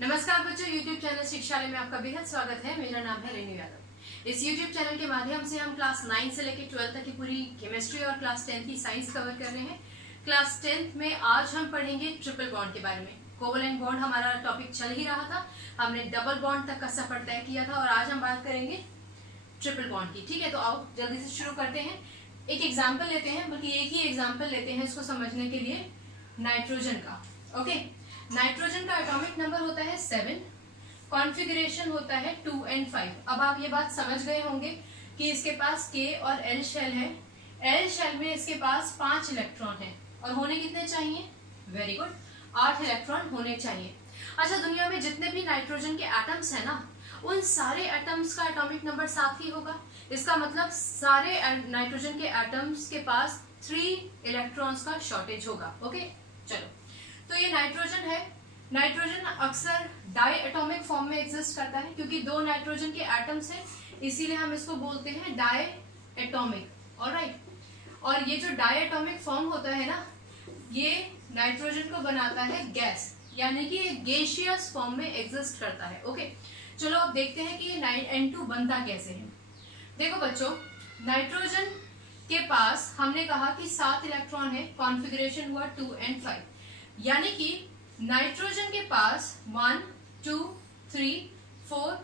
नमस्कार बच्चों, YouTube channel शिक्षालय में आपका बेहद स्वागत है। मेरा नाम है रेणु यादव। इस YouTube चैनल के माध्यम से हम क्लास 9 से लेकर 12 तक की पूरी केमिस्ट्री और क्लास 10 की साइंस कवर कर रहे हैं। क्लास 10 में आज हम पढ़ेंगे ट्रिपल बॉन्ड के बारे में। कोवलेंट बॉन्ड हमारा टॉपिक चल ही रहा था, हमने डबल बॉन्ड तक का सफर तय किया था और आज हम बात करेंगे ट्रिपल बॉन्ड की। ठीक है, तो आओ जल्दी से शुरू करते हैं। एक एग्जाम्पल लेते हैं, बल्कि एक ही एग्जाम्पल लेते हैं इसको समझने के लिए, नाइट्रोजन का। ओके, नाइट्रोजन का एटॉमिक नंबर होता है 7, कॉन्फ़िगरेशन होता है 2 और 5। अब आप ये बात समझ गए होंगे कि इसके पास K और L शेल है। L शेल में इसके पास 5 इलेक्ट्रॉन है और होने कितने चाहिए? वेरी गुड, 8 इलेक्ट्रॉन होने चाहिए। अच्छा, दुनिया में जितने भी नाइट्रोजन के एटम्स है ना, उन सारे एटम्स का एटॉमिक नंबर 7 ही होगा। इसका मतलब सारे नाइट्रोजन के एटम्स के पास 3 इलेक्ट्रॉन्स का शॉर्टेज होगा। ओके, चलो, तो ये नाइट्रोजन है। नाइट्रोजन अक्सर डाई एटॉमिक फॉर्म में एग्जिस्ट करता है क्योंकि 2 नाइट्रोजन के एटम्स हैं, इसीलिए हम इसको बोलते हैं डाई एटॉमिक। ऑलराइट, और ये जो डाई एटॉमिक फॉर्म होता है ना, ये नाइट्रोजन को बनाता है गैस, यानी कि गैसियस फॉर्म में एग्जिस्ट करता है। ओके, चलो अब देखते हैं कि ये N2 बनता कैसे है। देखो बच्चों, नाइट्रोजन के पास हमने कहा कि 7 इलेक्ट्रॉन है, कॉन्फ़िगरेशन हुआ 2 और 5, यानी कि नाइट्रोजन के पास 1, 2, 3, 4,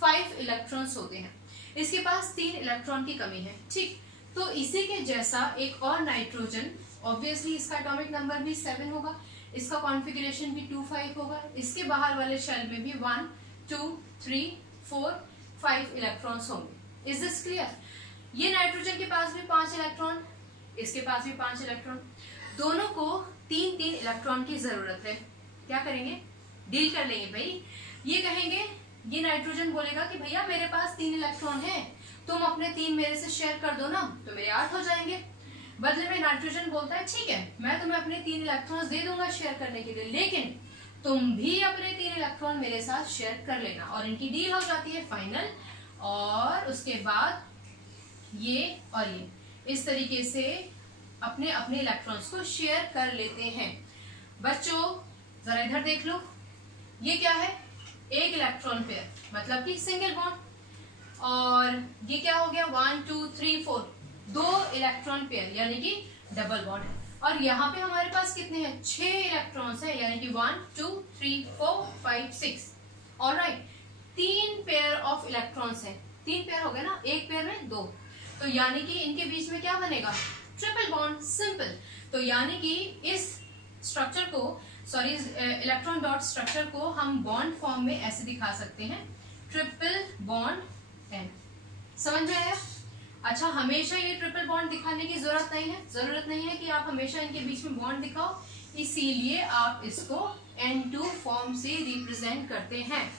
5 इलेक्ट्रॉन्स होते हैं। इसके पास 3 इलेक्ट्रॉन की कमी है। ठीक, तो इसी के जैसा एक और नाइट्रोजन, ऑब्वियसली इसका एटॉमिक नंबर भी 7 होगा, इसका कॉन्फ़िगरेशन भी 2, 5 होगा। इसके बाहर वाले शेल में भी 1, 2, 3, 4, 5 इलेक्ट्रॉन्स होंगे। Is this clear? ये नाइट्रोजन के पास भी 5 इलेक्ट्रॉन, इसके पास भी 5 इलेक्ट्रॉन, दोनों को 3-3 इलेक्ट्रॉन की जरूरत है। क्या करेंगे? डील कर लेंगे भाई। ये कहेंगे, ये नाइट्रोजन बोलेगा कि भैया मेरे पास 3 इलेक्ट्रॉन है, तुम अपने 3 मेरे से शेयर कर दो ना, तो मेरे 8 हो जाएंगे। बदले में नाइट्रोजन बोलता है ठीक है, मैं तुम्हें अपने 3 इलेक्ट्रॉन्स दे दूंगा शेयर करने के लिए, लेकिन तुम भी अपने 3 इलेक्ट्रॉन मेरे साथ शेयर कर लेना। और इनकी डील हो जाती है फाइनल, और उसके बाद ये और ये इस तरीके से अपने अपने इलेक्ट्रॉन्स को शेयर कर लेते हैं। बच्चों जरा इधर देख लो, ये क्या है? एक इलेक्ट्रॉन पेयर, मतलब कि सिंगल बॉन्ड। और ये क्या हो गया? 1, 2, 3, 4, 2 इलेक्ट्रॉन पेयर, यानी कि डबल बॉन्ड। और यहाँ पे हमारे पास कितने हैं? 6 इलेक्ट्रॉन्स है, यानी कि 1, 2, 3, 4, 5, 6। ऑलराइट, 3 पेयर ऑफ इलेक्ट्रॉन्स है। 3 पेयर हो गए ना, एक पेयर में 2, तो यानी कि इनके बीच में क्या बनेगा? Triple bond. सिंपल। तो यानी कि इस स्ट्रक्चर को, सॉरी, इलेक्ट्रॉन डॉट स्ट्रक्चर को हम बॉन्ड फॉर्म में ऐसे दिखा सकते हैं, ट्रिपल बॉन्ड N। समझ में आया? अच्छा, हमेशा ये ट्रिपल बॉन्ड दिखाने की जरूरत नहीं है कि आप हमेशा इनके बीच में बॉन्ड दिखाओ, इसीलिए आप इसको N2 फॉर्म से रिप्रेजेंट करते हैं।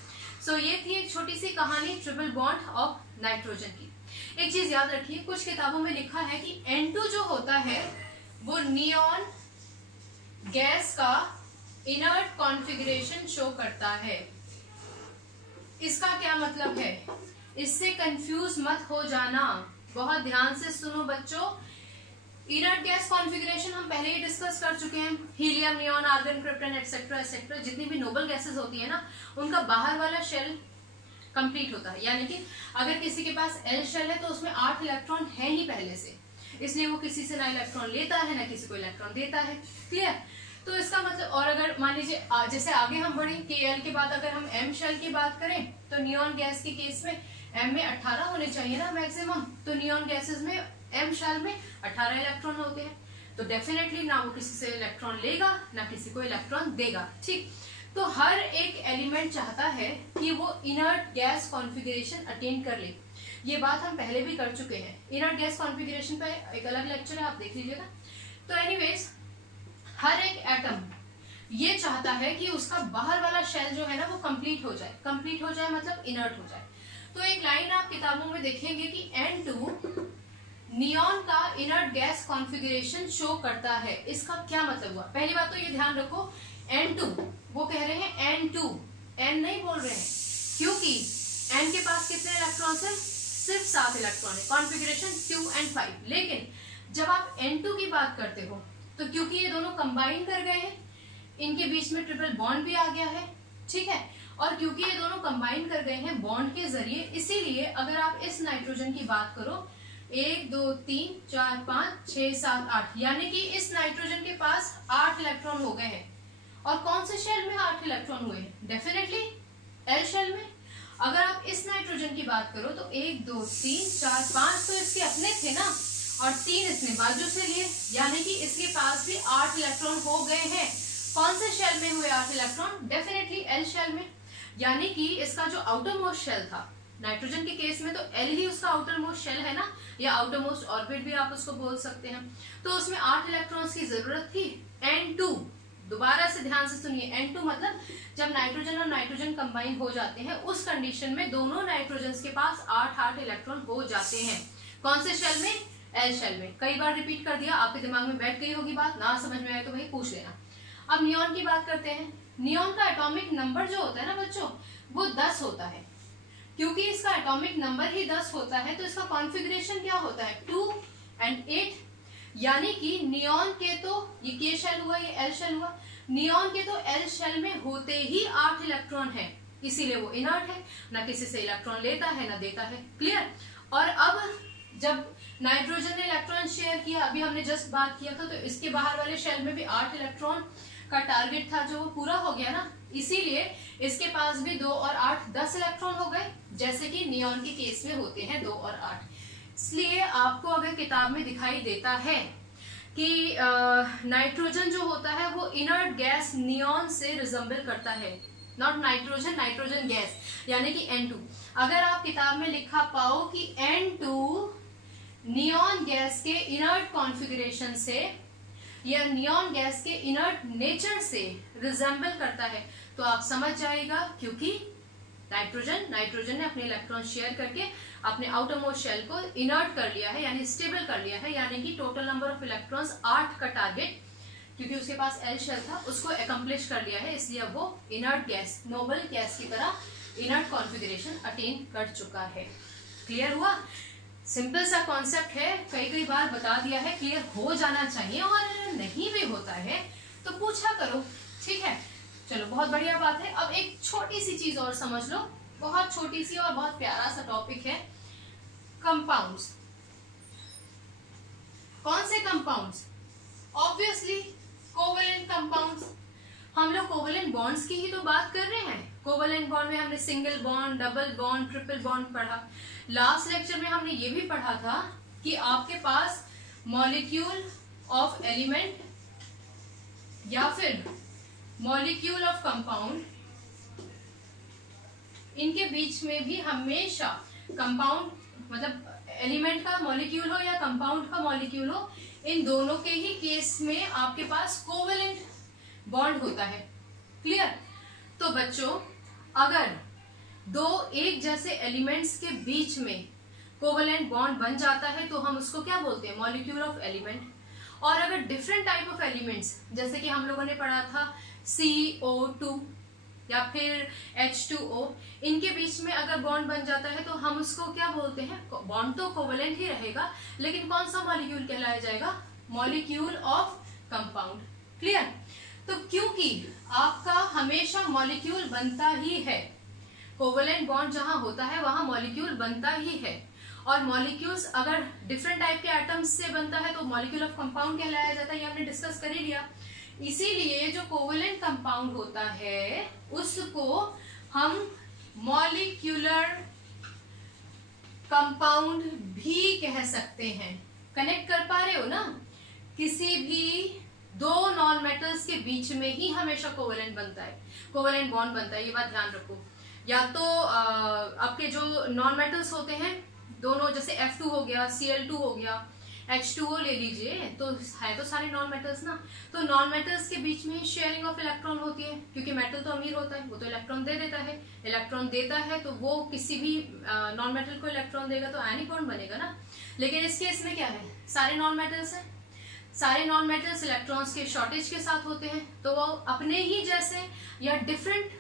सो ये थी एक छोटी सी कहानी ट्रिपल बॉन्ड ऑफ नाइट्रोजन की। एक चीज याद रखिए, कुछ किताबों में लिखा है कि N2 जो होता है वो नियॉन गैस का इनर्ट कॉन्फ़िगरेशन शो करता है। इसका क्या मतलब है? इससे कंफ्यूज मत हो जाना, बहुत ध्यान से सुनो बच्चों। इनर्ट गैस कॉन्फ़िगरेशन हम पहले ही डिस्कस कर चुके हैं। Helium, neon, argon, krypton etcetera etcetera, जितनी भी नोबल गैसेस होती है ना, उनका बाहर वाला शेल कंप्लीट होता है। यानी कि अगर किसी के पास L शेल है तो उसमें 8 इलेक्ट्रॉन है ही पहले से, इसलिए वो किसी से ना इलेक्ट्रॉन लेता है ना किसी को इलेक्ट्रॉन देता है। क्लियर? तो इसका मतलब, और अगर मान लीजिए जैसे आगे हम बढ़े कि L के बाद अगर हम M शेल की बात करें, तो नियॉन गैस के केस में M में 18 होने चाहिए ना मैक्सिमम, तो नियॉन गैसेस में M शेल में 18 इलेक्ट्रॉन होते हैं, तो डेफिनेटली ना वो किसी से इलेक्ट्रॉन लेगा ना किसी को इलेक्ट्रॉन देगा। ठीक, तो हर एक एलिमेंट चाहता है कि वो इनर्ट गैस कॉन्फ़िगरेशन अटेन कर ले। ये बात हम पहले भी कर चुके हैं, इनर्ट गैस कॉन्फ़िगरेशन पे एक अलग लेक्चर है, आप देख लीजिएगा। तो एनीवेज, हर एक एटम ये चाहता है कि उसका बाहर वाला शेल जो है ना वो कंप्लीट हो जाए। कंप्लीट हो जाए मतलब इनर्ट हो जाए। तो एक लाइन आप किताबों में देखेंगे कि N2 नियॉन का इनर्ट गैस कॉन्फ़िगरेशन शो करता है। इसका क्या मतलब हुआ? पहली बात तो ये ध्यान रखो, N2, वो कह रहे हैं N2, N नहीं बोल रहे हैं, क्योंकि N के पास कितने इलेक्ट्रॉन्स हैं? सिर्फ 7 इलेक्ट्रॉन है, कॉन्फ़िगरेशन 2 और 5। लेकिन जब आप N2 की बात करते हो तो क्योंकि ये दोनों कंबाइन कर गए हैं, इनके बीच में ट्रिपल बॉन्ड भी आ गया है, ठीक है। और क्योंकि ये दोनों कंबाइन कर गए हैं बॉन्ड के जरिए, इसीलिए अगर आप इस नाइट्रोजन की बात करो 1 2 3 4 5 6 7 8, यानी कि इस नाइट्रोजन के पास 8 इलेक्ट्रॉन हो गए हैं। और कौन से शेल में 8 इलेक्ट्रॉन हुए हैं? डेफिनेटली एल शेल में। अगर आप इस नाइट्रोजन की बात करो तो 1 2 3 4 5 तो इसके अपने थे ना, और 3 इसने बाजू से लिए, यानी कि इसके पास भी 8 इलेक्ट्रॉन हो गए हैं। कौन से शेल में हुए 8 इलेक्ट्रॉन? डेफिनेटली एल शेल में। यानी कि इसका जो आउटर मोस्ट शेल था, नाइट्रोजन के केस में तो एल ही उसका आउटर मोस्ट शेल है ना, या आउटर मोस्ट ऑर्बिट भी आप उसको बोल सकते हैं। तो उसमें 8 इलेक्ट्रॉन्स की जरूरत थी। N2, दोबारा से ध्यान से सुनिए, N2 मतलब जब नाइट्रोजन और नाइट्रोजन कंबाइन हो जाते हैं उस कंडीशन में दोनों नाइट्रोजन के पास 8 इलेक्ट्रॉन हो जाते हैं। कौन से शेल में? एल शेल में। कई बार रिपीट कर दिया, आपके दिमाग में बैठ गई होगी बात, ना समझ में आए तो भाई पूछ लेना। अब नियॉन की बात करते हैं। नियॉन का एटॉमिक नंबर जो होता है ना बच्चों, वो 10 होता है। क्योंकि इसका एटॉमिक नंबर ही 10 होता है तो इसका कॉन्फ़िगरेशन क्या होता है? 2 and 8। यानी कि नियॉन के तो ये के शेल हुआ, ये एल शेल हुआ, नियॉन के तो एल शेल में होते ही 8 इलेक्ट्रॉन है, इसीलिए वो इनर्ट है, ना किसी से इलेक्ट्रॉन लेता है ना देता है। क्लियर? और अब जब नाइट्रोजन ने इलेक्ट्रॉन शेयर किया, अभी हमने जस्ट बात किया था, तो इसके बाहर वाले शेल में भी 8 इलेक्ट्रॉन का टारगेट था जो वो पूरा हो गया ना, इसीलिए इसके पास भी 2 और 8 10 इलेक्ट्रॉन हो गए, जैसे कि नियॉन के केस में होते हैं 2 और 8। इसलिए आपको अगर किताब में दिखाई देता है कि नाइट्रोजन जो होता है वो इनर्ट गैस नियॉन से रिजेंबल करता है, नॉट नाइट्रोजन, नाइट्रोजन गैस, यानी कि N2। अगर आप किताब में लिखा पाओ कि N2 नियॉन गैस के इनर्ट कॉन्फ़िगरेशन से या नियॉन गैस के इनर्ट नेचर से रिजेंबल करता है, तो आप समझ जाएगा क्योंकि नाइट्रोजन ने अपने इलेक्ट्रॉन शेयर करके अपने आउटर मोस्ट शेल को इनर्ट कर लिया है, यानी स्टेबल कर लिया है, यानी कि टोटल नंबर ऑफ इलेक्ट्रॉन्स 8 का टारगेट, क्योंकि उसके पास एल शेल था, उसको एकम्प्लिश कर लिया है, इसलिए वो इनर्ट गैस, नोबल गैस की तरह इनर्ट कॉन्फ़िगरेशन अटेन कर चुका है। क्लियर हुआ? सिंपल सा कॉन्सेप्ट है, कई बार बता दिया है, क्लियर हो जाना चाहिए, और नहीं भी होता है तो पूछा करो, ठीक है। चलो बहुत बढ़िया बात है। अब एक छोटी सी चीज और समझ लो, बहुत छोटी सी और बहुत प्यारा सा टॉपिक है, कंपाउंड्स। कौन से कंपाउंड्स? Obviously covalent compounds. हम लोग कोवेलेंट बॉन्ड्स की ही तो बात कर रहे हैं। कोवेलेंट बॉन्ड में हमने single bond, double bond, triple bond पढ़ा। लास्ट लेक्चर में हमने ये भी पढ़ा था कि आपके पास मॉलिक्यूल ऑफ एलिमेंट या फिर मॉलिक्यूल ऑफ कंपाउंड, इनके बीच में भी हमेशा कंपाउंड मतलब एलिमेंट का मॉलिक्यूल हो या कंपाउंड का मॉलिक्यूल हो, इन दोनों के ही केस में आपके पास कोवेलेंट बॉन्ड होता है। क्लियर? तो बच्चों, अगर दो एक जैसे एलिमेंट्स के बीच में कोवेलेंट बॉन्ड बन जाता है तो हम उसको क्या बोलते हैं? Molecule of element. और अगर डिफरेंट टाइप ऑफ एलिमेंट्स, जैसे कि हम लोगों ने पढ़ा था CO2 या फिर H2O, इनके बीच में अगर बॉन्ड बन जाता है तो हम उसको क्या बोलते हैं? बॉन्ड तो कोवेलेंट ही रहेगा, लेकिन कौन सा मॉलिक्यूल कहलाया जाएगा? Molecule of compound. क्लियर? तो क्योंकि आपका हमेशा मॉलिक्यूल बनता ही है, कोवेलेंट बॉन्ड जहां होता है वहां मॉलिक्यूल बनता ही है, और मॉलिक्यूल्स अगर डिफरेंट टाइप के एटम्स से बनता है तो मॉलिक्यूल ऑफ कंपाउंड कहलाया जाता है, ये हमने डिस्कस कर ही लिया। इसीलिए जो कोवेलेंट कंपाउंड होता है उसको हम मॉलिक्यूलर कंपाउंड भी कह सकते हैं। कनेक्ट कर पा रहे हो ना? किसी भी दो नॉन मेटल्स के बीच में ही हमेशा कोवेलेंट बनता है, कोवेलेंट बॉन्ड बनता है, ये बात ध्यान रखो। या तो आपके जो नॉन मेटल्स होते हैं दोनों, जैसे F2 हो गया, Cl2 हो गया, H2O ले लीजिए, तो है तो सारे नॉन मेटल्स ना, तो नॉन मेटल्स के बीच में शेयरिंग ऑफ इलेक्ट्रॉन होती है, क्योंकि मेटल तो अमीर होता है, वो तो इलेक्ट्रॉन दे देता है, इलेक्ट्रॉन देता है तो वो किसी भी नॉन मेटल को इलेक्ट्रॉन देगा तो आयनिक बॉन्ड बनेगा ना। लेकिन इस केस में क्या है? सारे नॉन मेटल्स हैं, सारे नॉन मेटल्स इलेक्ट्रॉन्स के शॉर्टेज के साथ होते हैं, तो वो अपने ही जैसे या डिफरेंट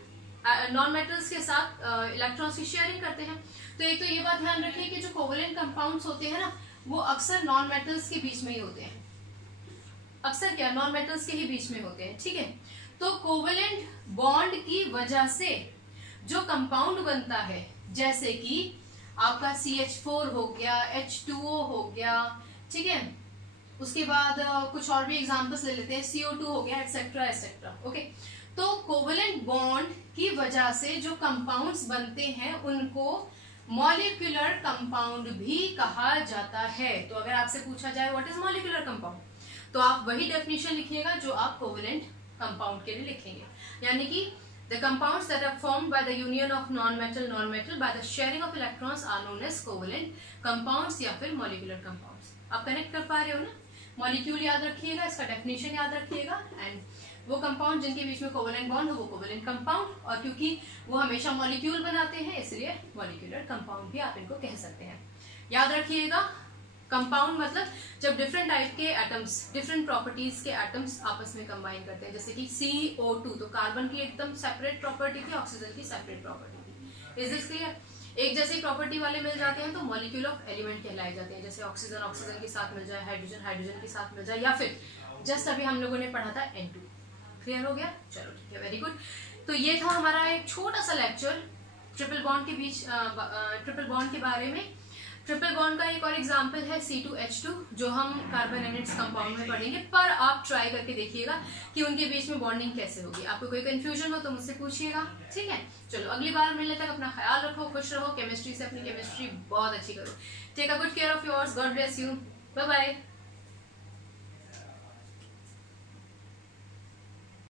नॉन मेटल्स के साथ इलेक्ट्रॉन्स की शेयरिंग करते हैं। तो एक तो ये बात ध्यान रखिए कि जो कोवेलेंट कंपाउंड्स होते हैं ना, वो अक्सर नॉन मेटल्स के बीच में ही होते हैं, अक्सर क्या नॉन मेटल्स के ही बीच में होते हैं। ठीक है, तो कोवेलेंट बॉन्ड की वजह से जो कंपाउंड बनता है, जैसे कि आपका CH4 हो गया, H2O हो गया, ठीक है, उसके बाद कुछ और भी एग्जांपल्स ले लेते हैं, CO2 हो गया, एटसेट्रा एटसेट्रा। ओके, तो कोवेलेंट बॉन्ड की वजह से जो कंपाउंड्स बनते हैं उनको मॉलिक्यूलर कंपाउंड भी कहा जाता है। तो अगर आपसे पूछा जाए व्हाट इज मॉलिक्यूलर कंपाउंड, तो आप वही डेफिनेशन लिखिएगा जो आप कोवेलेंट कंपाउंड के लिए लिखेंगे, यानी कि the compounds that are formed by the union of non metal by the sharing of electrons are known as covalent compounds या फिर मॉलिक्यूलर कंपाउंड्स। आप कनेक्ट कर पा रहे हो ना? मॉलिक्यूल याद रखिएगा, इसका डेफिनेशन याद रखिएगा, एंड वो कंपाउंड जिनके बीच में कोवेलेंट बॉन्ड हो वो कोवेलेंट कंपाउंड, और क्योंकि वो हमेशा मॉलिक्यूल बनाते हैं इसलिए मॉलिक्यूलर कंपाउंड भी आप इनको कह सकते हैं। याद रखिएगा, कंपाउंड मतलब जब डिफरेंट टाइप के एटम्स, डिफरेंट प्रॉपर्टीज के एटम्स आपस में कंबाइन करते हैं, जैसे कि CO2 तो कार्बन की एकदम सेपरेट प्रॉपर्टी थी, ऑक्सीजन की सेपरेट प्रॉपर्टी थी। Is this clear? एक जैसी प्रॉपर्टी वाले मिल जाते हैं तो मॉलिक्यूल ऑफ एलिमेंट कहलाए जाते हैं, जैसे ऑक्सीजन ऑक्सीजन के साथ मिल जाए, हाइड्रोजन हाइड्रोजन के साथ मिल जाए, या फिर जस्ट अभी हम लोगों ने पढ़ा था N2। क्लियर हो गया? चलो ठीक है, वेरी गुड। तो ये था हमारा एक छोटा सा लेक्चर ट्रिपल बॉन्ड के बीच, ट्रिपल बॉन्ड के बारे में। ट्रिपल बॉन्ड का एक और एग्जांपल है C2H2 जो हम कार्बोनेटेड कंपाउंड में पढ़ेंगे, पर आप ट्राई करके देखिएगा कि उनके बीच में बॉन्डिंग कैसे होगी। आपको कोई कंफ्यूजन हो तो मुझसे पूछिएगा, ठीक है? चलो अगली बार मिलने तक अपना ख्याल रखो, खुश रहो, केमिस्ट्री से अपनी केमिस्ट्री बहुत अच्छी करो। Take a good care of yours, god bless you, bye bye.